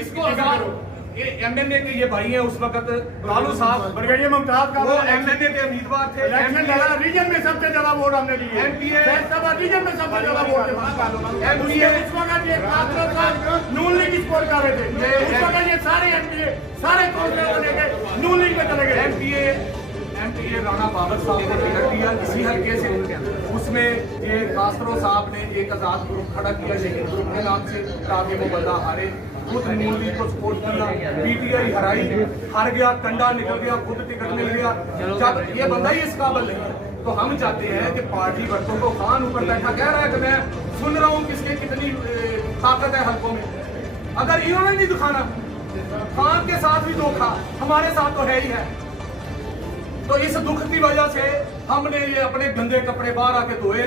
इसको ये एमएनए के ये भाई हैं उस वक्त लालू साहब बरगढ़िया मुमताज का वो एमएनए के उम्मीदवार थे। इलेक्शन लड़ा, रीजन में सबसे ज्यादा वोट हमने दिए। एमपीए रीजन में सबसे ज्यादा वोट एमपीए उस वक्त ये कांग्रेस का नून लीग स्कोर कर रहे थे। उस वक्त ये सारे एमपीए सारे कांग्रेस वाले के नून लीग में चले गए। एमपीए राणा बाबर साहब को टिकट दिया इसी हल्के से। उसमें ये कास्त्रो साहब ने एक आजाद ग्रुप खड़ा किया शहीद ग्रुप के नाम से ताकि वो बंदा हारे। खुद नून लीग को सपोर्ट किया, पीटीआई हराई, हार गया, कंडा निकल गया, खुद टिकट मिल गया। जब ये बंदा ही इस काबिल नहीं है तो हम चाहते हैं कि पार्टी वर्तों को खान ऊपर बैठा कह रहा है कि मैं सुन रहा हूँ किसके कितनी ताकत है हल्कों में। अगर इन्होंने नहीं दिखाना, खान के साथ भी धोखा, हमारे साथ तो है ही है। तो इस दुख की वजह से हमने ये अपने गंदे कपड़े बाहर आके धोए।